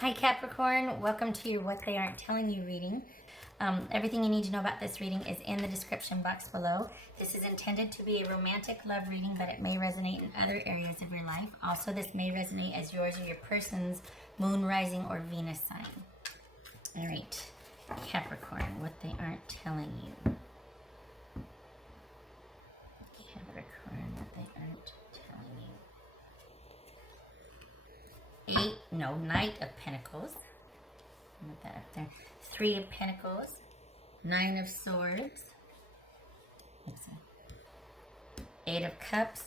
Hi Capricorn, welcome to your What They Aren't Telling You reading. Everything you need to know about this reading is in the description box below. This is intended to be a romantic love reading, but it may resonate in other areas of your life. Also, this may resonate as yours or your person's moon, rising, or Venus sign. All right, Capricorn, what they aren't telling you. Capricorn, what they aren't telling you. Knight of Pentacles. Put that up there. 3 of Pentacles. 9 of Swords. Let's see. 8 of Cups.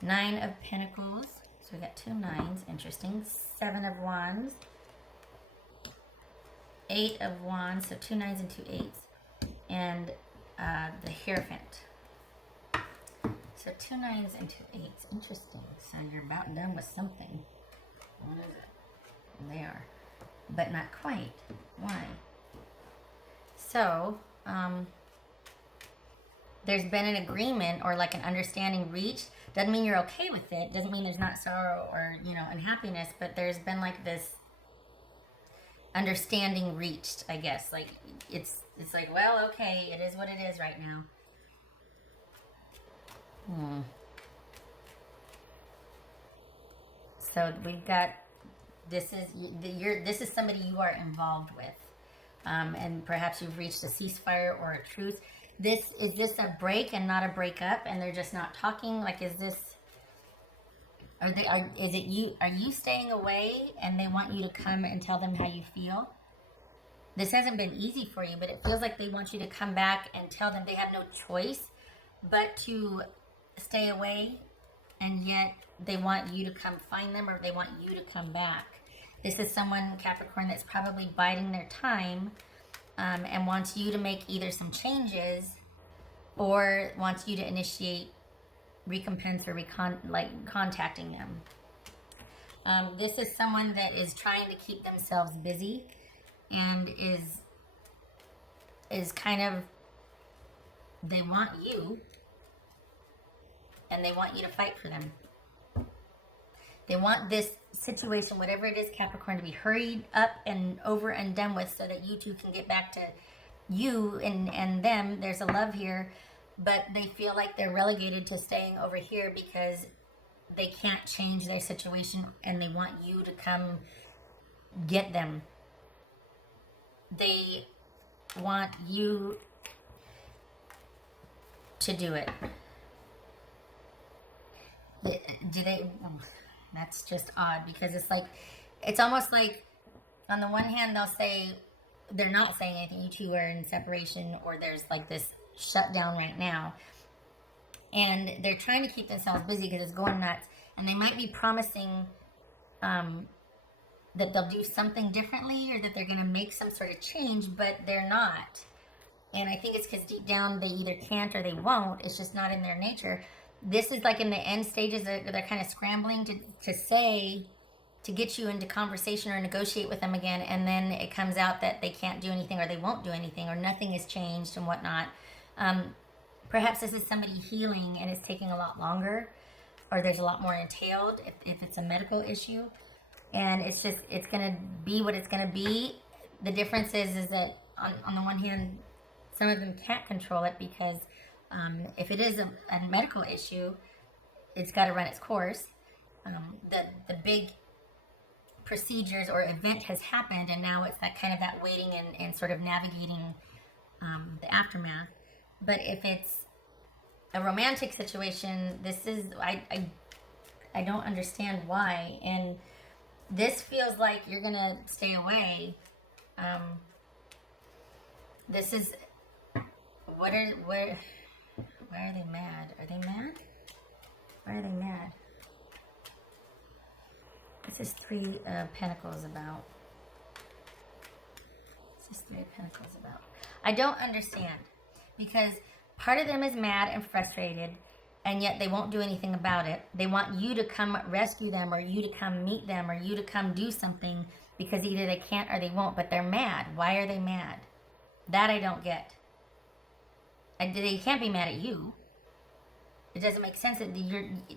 9 of Pentacles. So we got 2 9s. Interesting. 7 of Wands. 8 of Wands. So 2 9s and 2 8s. And the Hierophant. So 2 9s and 2 8s. Interesting. So you're about done with something. What is it? They are. But not quite. Why? So, there's been an agreement or like an understanding reached. Doesn't mean you're okay with it. Doesn't mean there's not sorrow or, unhappiness. But there's been like this understanding reached, I guess. Like, it's like, well, okay, it is what it is right now. So we've got, this is somebody you are involved with, and perhaps you've reached a ceasefire or a truce. Is this a break and not a breakup, and they're just not talking? Like, is this? Are you staying away and they want you to come and tell them how you feel? This hasn't been easy for you, but it feels like they want you to come back and tell them they have no choice but to stay away, and yet they want you to come find them, or they want you to come back. This is someone, Capricorn, that's probably biding their time, and wants you to make either some changes or wants you to initiate recompense or contacting them. This is someone that is trying to keep themselves busy and is kind of, they want you, and they want you to fight for them. They want this situation, whatever it is, Capricorn, to be hurried up and over and done with so that you two can get back to you and them. There's a love here, but they feel like they're relegated to staying over here because they can't change their situation, and they want you to come get them. They want you to do it. That's just odd, because it's almost like, on the one hand, they'll say they're not saying anything, you two are in separation, or there's like this shutdown right now, and they're trying to keep themselves busy because it's going nuts, and they might be promising that they'll do something differently, or that they're going to make some sort of change, but they're not. And I think it's because deep down they either can't or they won't. It's just not in their nature. This is like in the end stages, they're kind of scrambling to get you into conversation or negotiate with them again, and then it comes out that they can't do anything, or they won't do anything, or nothing has changed and whatnot. Perhaps this is somebody healing and it's taking a lot longer, or there's a lot more entailed if it's a medical issue, and it's going to be what it's going to be. The difference is that on the one hand, some of them can't control it because if it is a medical issue, it's got to run its course. The big procedures or event has happened, and now it's that waiting and sort of navigating the aftermath. But if it's a romantic situation, this is, I don't understand why. And this feels like you're going to stay away. This is, why are they mad? Are they mad? Why are they mad? This is 3 of Pentacles about. This is 3 of Pentacles about. I don't understand, because part of them is mad and frustrated, and yet they won't do anything about it. They want you to come rescue them, or you to come meet them, or you to come do something, because either they can't or they won't, but they're mad. Why are they mad? That I don't get. They can't be mad at you. It doesn't make sense that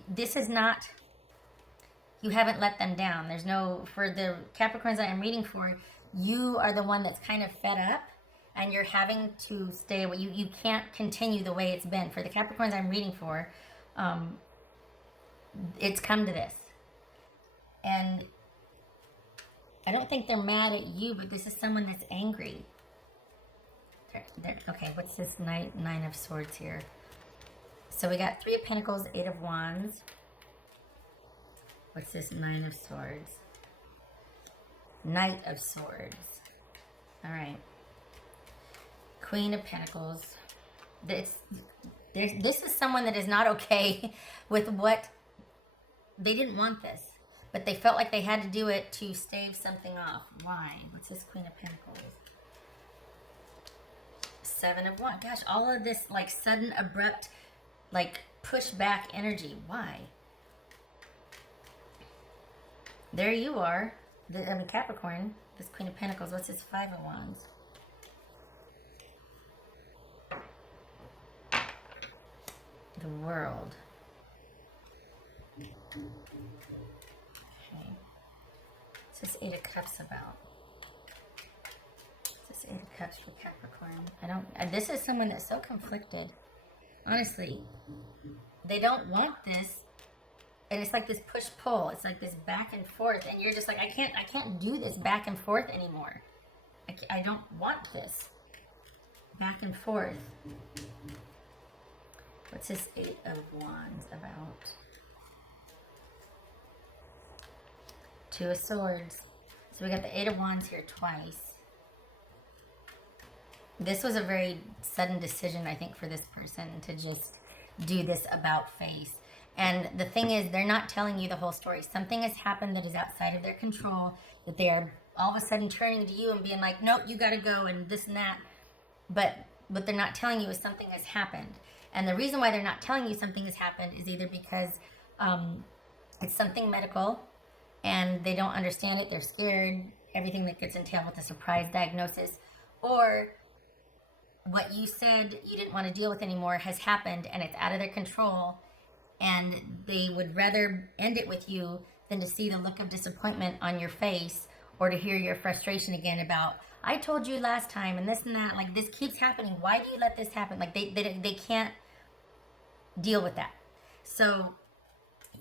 this is not, you haven't let them down. There's no, for the Capricorns that I'm reading for, you are the one that's kind of fed up and you're having to stay away. You can't continue the way it's been. For the Capricorns I'm reading for, it's come to this. And I don't think they're mad at you, but this is someone that's angry. Okay, what's this Nine of Swords here? So we got 3 of Pentacles, 8 of Wands. What's this Nine of Swords? Knight of Swords. All right. Queen of Pentacles. This is someone that is not okay with what, they didn't want this, but they felt like they had to do it to stave something off. Why? What's this Queen of Pentacles? 7 of Wands. Gosh, all of this like sudden, abrupt, like push back energy. Why? There you are. Capricorn, this Queen of Pentacles. What's this 5 of Wands? The World. Okay. What's this 8 of Cups about? What's this 8 of Cups for Capricorn? This is someone that's so conflicted. Honestly, they don't want this. And it's like this push-pull. It's like this back and forth. And you're just like, I can't do this back and forth anymore. I don't want this. Back and forth. What's this 8 of Wands about? 2 of Swords. So we got the 8 of Wands here twice. This was a very sudden decision, I think, for this person to just do this about face. And the thing is, they're not telling you the whole story. Something has happened that is outside of their control, that they are all of a sudden turning to you and being like, nope, you got to go and this and that. But what they're not telling you is something has happened. And the reason why they're not telling you something has happened is either because it's something medical and they don't understand it, they're scared, everything that gets entailed with a surprise diagnosis, or what you said you didn't want to deal with anymore has happened and it's out of their control, and they would rather end it with you than to see the look of disappointment on your face or to hear your frustration again about, I told you last time and this and that, like this keeps happening, why do you let this happen? Like they can't deal with that. So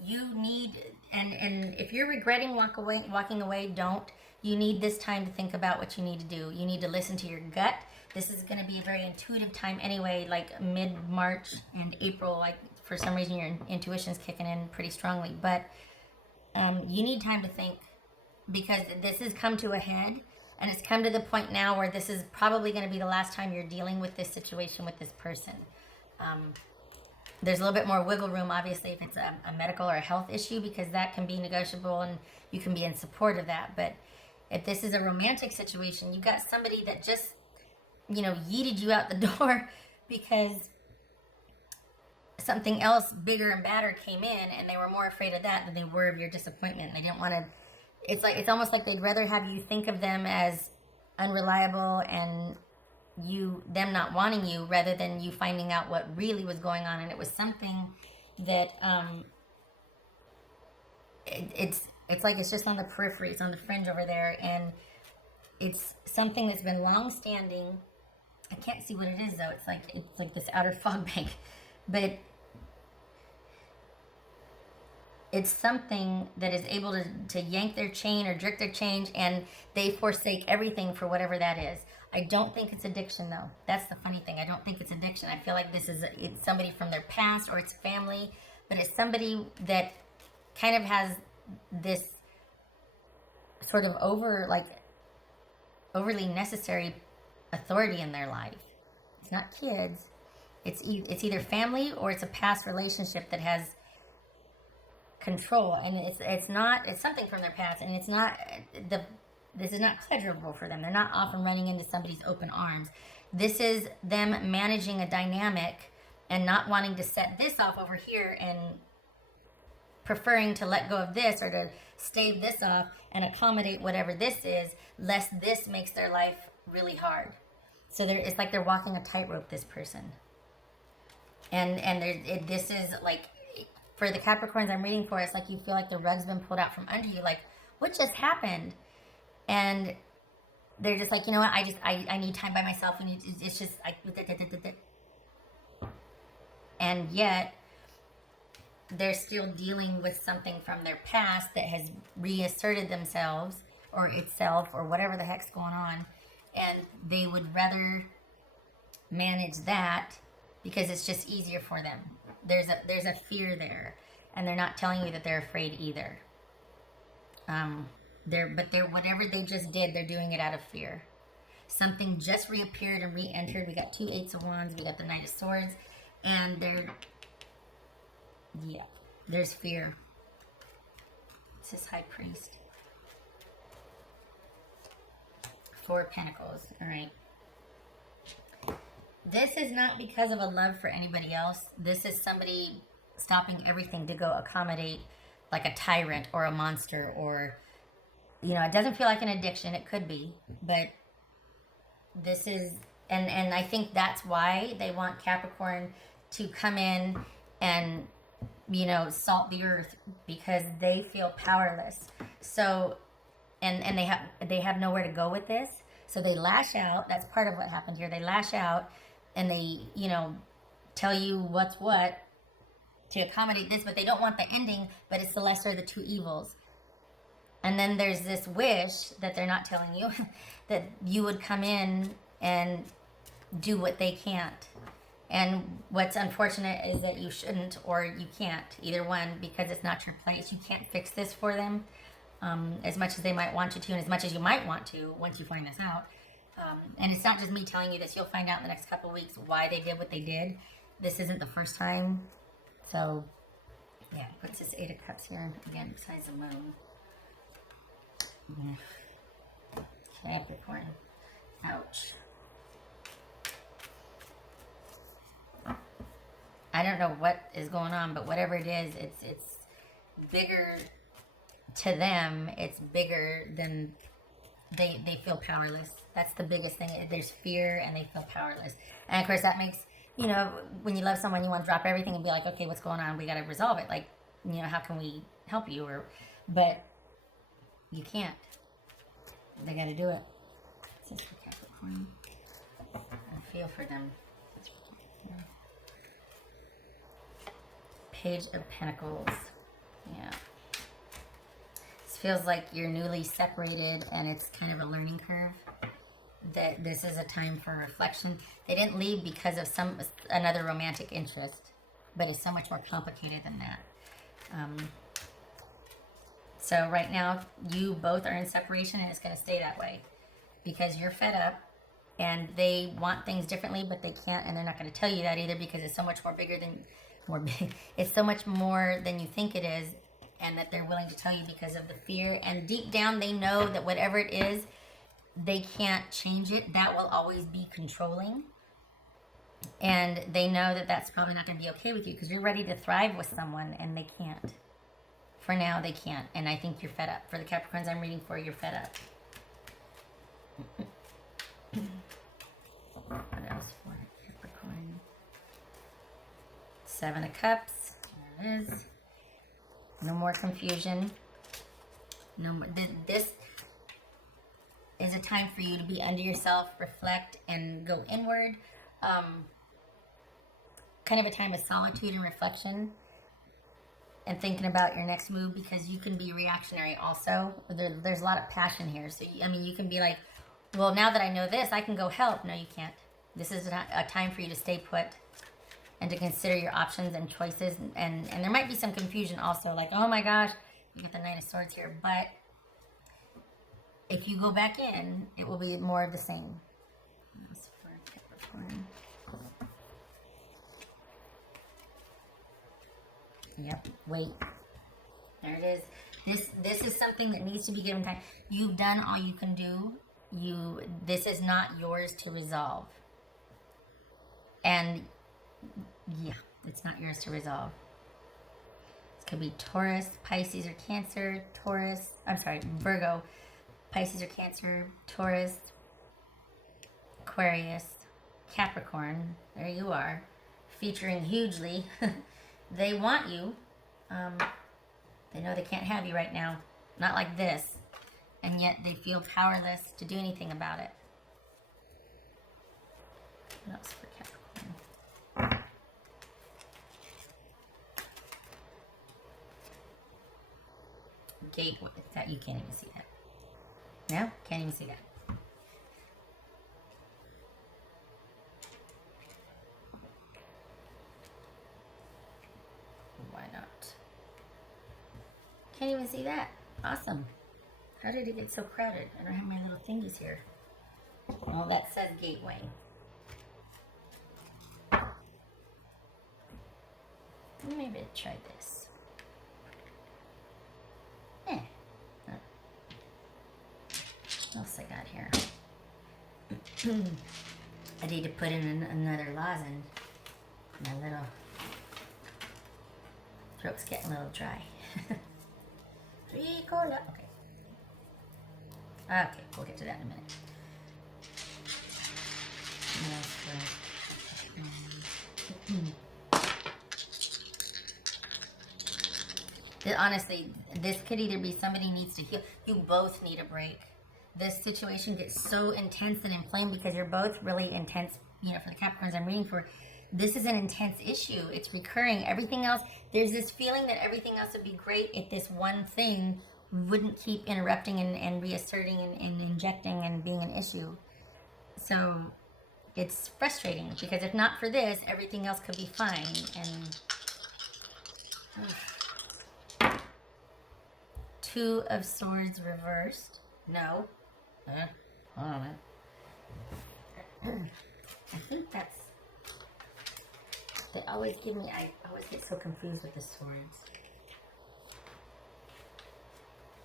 you need, and if you're regretting walking away, don't. You need this time to think about what you need to do. You need to listen to your gut. This is going to be a very intuitive time anyway, like mid-March and April. Like for some reason your intuition's kicking in pretty strongly. But you need time to think, because this has come to a head, and it's come to the point now where this is probably going to be the last time you're dealing with this situation with this person. There's a little bit more wiggle room, obviously, if it's a medical or a health issue, because that can be negotiable and you can be in support of that. But if this is a romantic situation, you got somebody that just, yeeted you out the door because something else bigger and badder came in, and they were more afraid of that than they were of your disappointment. They didn't want to, it's almost like they'd rather have you think of them as unreliable and them not wanting you, rather than you finding out what really was going on. And it was something that it's like it's just on the periphery, it's on the fringe over there, and it's something that's been long standing. I can't see what it is though. It's like this outer fog bank, but it's something that is able to yank their chain or jerk their chain, and they forsake everything for whatever that is. I don't think it's addiction though. That's the funny thing. I don't think it's addiction. I feel like it's somebody from their past, or it's family, but it's somebody that kind of has this sort of overly necessary authority in their life. It's not kids. It's either family or it's a past relationship that has control, and it's something from their past, and this is not pleasurable for them. They're not often running into somebody's open arms. This is them managing a dynamic and not wanting to set this off over here and preferring to let go of this, or to stave this off and accommodate whatever this is, lest this makes their life really hard. So it's like they're walking a tightrope, this person. And this is like, for the Capricorns I'm reading for, it's like you feel like the rug's been pulled out from under you. Like, what just happened? And they're just like, you know what? I need time by myself. And it's just and yet they're still dealing with something from their past that has reasserted themselves or itself or whatever the heck's going on. And they would rather manage that because it's just easier for them. There's a fear there, and they're not telling you that they're afraid either. They're whatever they just did, they're doing it out of fear. Something just reappeared and re-entered. We got 2 Eights of Wands, we got the Knight of Swords, and there's fear. This is High Priest. 4 of Pentacles. All right. This is not because of a love for anybody else. This is somebody stopping everything to go accommodate like a tyrant or a monster, or, you know, it doesn't feel like an addiction. It could be, but this is, and I think that's why they want Capricorn to come in and, you know, salt the earth, because they feel powerless. So, and they have nowhere to go with this. So they lash out. That's part of what happened here. They lash out and they, you know, tell you what's what to accommodate this, but they don't want the ending, but it's the lesser of the 2 evils. And then there's this wish that they're not telling you that you would come in and do what they can't. And what's unfortunate is that you shouldn't, or you can't, either one, because it's not your place. You can't fix this for them, as much as they might want you to, and as much as you might want to once you find this out. And it's not just me telling you this. You'll find out in the next couple of weeks why they did what they did. This isn't the first time. So, yeah, puts this 8 of Cups here again besides the moon. Yeah. Capricorn. Ouch. I don't know what is going on, but whatever it is, it's bigger to them. It's bigger than they feel powerless. That's the biggest thing. There's fear and they feel powerless. And of course that makes, you know, when you love someone, you want to drop everything and be like, okay, what's going on? We got to resolve it. Like, you know, how can we help you? But you can't. They got to do it. This is for Capricorn. I feel for them. Page of Pentacles. Yeah. This feels like you're newly separated and it's kind of a learning curve. That this is a time for reflection. They didn't leave because of another romantic interest, but it's so much more complicated than that. So right now, you both are in separation, and it's going to stay that way because you're fed up, and they want things differently, but they can't, and they're not going to tell you that either because it's so much it's so much more than you think it is, and that they're willing to tell you because of the fear. And deep down, they know that whatever it is, they can't change it. That will always be controlling. And they know that that's probably not going to be okay with you because you're ready to thrive with someone and they can't. For now, they can't. And I think you're fed up. For the Capricorns I'm reading for, you're fed up. What else for Capricorn? 7 of Cups. There it is. No more confusion. No more. This is a time for you to be under yourself, reflect, and go inward. Kind of a time of solitude and reflection and thinking about your next move, because you can be reactionary also. There's a lot of passion here. So, you can be like, well, now that I know this, I can go help. No, you can't. This is a time for you to stay put and to consider your options and choices. And there might be some confusion also, like, oh my gosh, you get the Knight of Swords here. But if you go back in, it will be more of the same. That's for Capricorn. Yep, wait. There it is. This is something that needs to be given time. You've done all you can do. This is not yours to resolve. And yeah, it's not yours to resolve. This could be Taurus, Pisces, or Cancer. Virgo, Pisces or Cancer, Taurus, Aquarius, Capricorn. There you are, featuring hugely. They want you. They know they can't have you right now. Not like this. And yet they feel powerless to do anything about it. What else for Capricorn? Gateway. That you can't even see that. No? Can't even see that. Why not? Can't even see that. Awesome. How did it get so crowded? I don't have my little thingies here. Well, that says gateway. Maybe try this. What else I got here? I need to put in another lozenge. My little throat's getting a little dry. Cola. Okay. Okay, we'll get to that in a minute. Honestly, this could either be somebody needs to heal. You both need a break. This situation gets so intense and inflamed because you're both really intense, for the Capricorns I'm reading for. This is an intense issue. It's recurring. Everything else, there's this feeling that everything else would be great if this one thing wouldn't keep interrupting and reasserting and injecting and being an issue. So it's frustrating because if not for this, everything else could be fine. And Two of Swords reversed. No. Hold on. I think that's... They always give me... I always get so confused with the swords.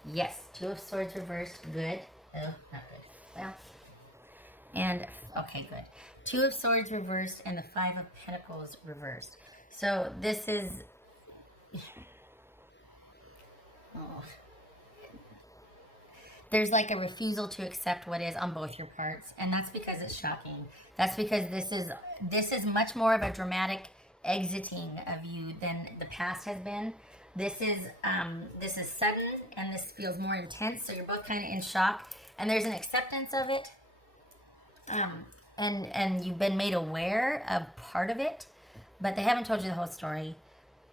Yes, Two of Swords reversed. Good. Oh, not good. Well. And, okay, good. Two of Swords reversed and the Five of Pentacles reversed. So, this is... Oh. There's like a refusal to accept what is on both your parts, and that's because it's shocking. That's because this is much more of a dramatic exiting of you than the past has been. This is sudden, and this feels more intense. So you're both kind of in shock, and there's an acceptance of it, and you've been made aware of part of it, but they haven't told you the whole story.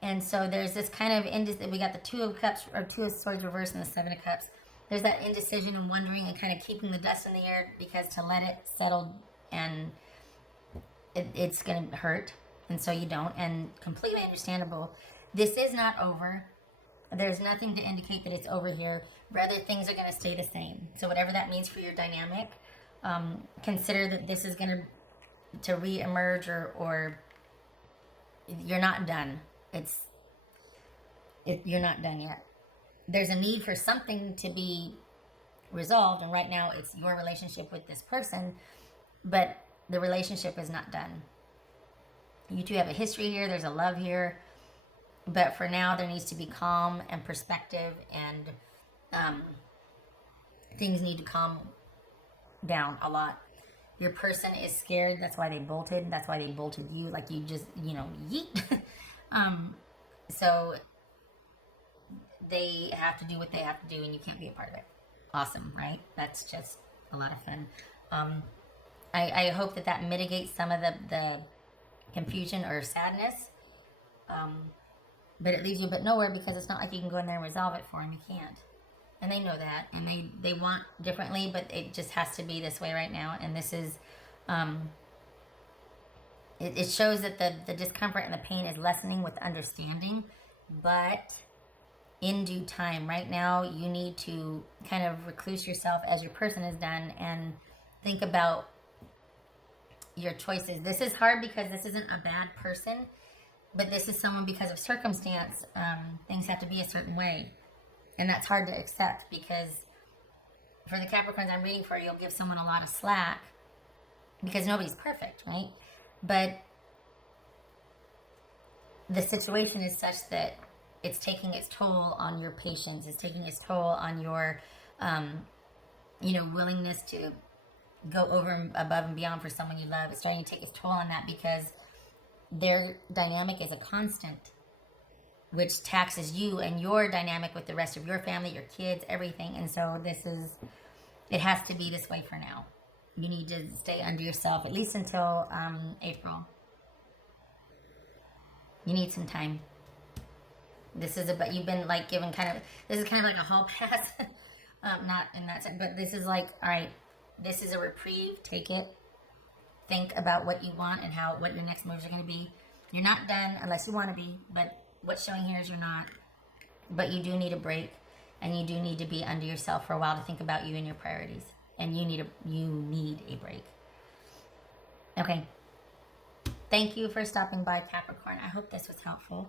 And so there's this kind of we got the Two of Cups or Two of Swords reversed and the Seven of Cups. There's that indecision and wondering and kind of keeping the dust in the air because to let it settle and it's going to hurt. And so you don't. And completely understandable. This is not over. There's nothing to indicate that it's over here. Rather, things are going to stay the same. So whatever that means for your dynamic, consider that this is going to re-emerge or you're not done. You're not done yet. There's a need for something to be resolved, and right now it's your relationship with this person, but the relationship is not done. You two have a history here, there's a love here, but for now there needs to be calm and perspective, and things need to calm down a lot. Your person is scared, that's why they bolted you, like you just, yeet. So they have to do what they have to do, and you can't be a part of it. Awesome, right? That's just a lot of fun. I hope that mitigates some of the confusion or sadness. But it leaves you but nowhere because it's not like you can go in there and resolve it for them. You can't. And they know that. And they want differently, but it just has to be this way right now. And this is... It shows that the discomfort and the pain is lessening with understanding, but... in due time. Right now, you need to kind of recluse yourself as your person is done and think about your choices. This is hard because this isn't a bad person, but this is someone because of circumstance. Things have to be a certain way. And that's hard to accept because for the Capricorns I'm reading for, you'll give someone a lot of slack because nobody's perfect, right? But the situation is such that it's taking its toll on your patience. It's taking its toll on your, willingness to go over and above and beyond for someone you love. It's starting to take its toll on that because their dynamic is a constant which taxes you and your dynamic with the rest of your family, your kids, everything. And so it has to be this way for now. You need to stay under yourself, at least until April. You need some time. This is about, you've been like given kind of, this is kind of like a hall pass. Not in that sense, but this is like, all right, this is a reprieve. Take it. Think about what you want and what your next moves are going to be. You're not done unless you want to be, but what's showing here is you're not. But you do need a break, and you do need to be under yourself for a while to think about you and your priorities. And you need a break. Okay. Thank you for stopping by, Capricorn. I hope this was helpful.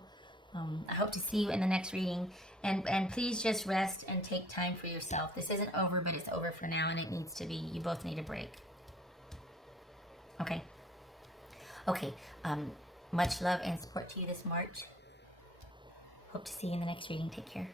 I hope to see you in the next reading. And please just rest and take time for yourself. This isn't over, but it's over for now, and it needs to be. You both need a break. Okay. Okay. Much love and support to you this March. Hope to see you in the next reading. Take care.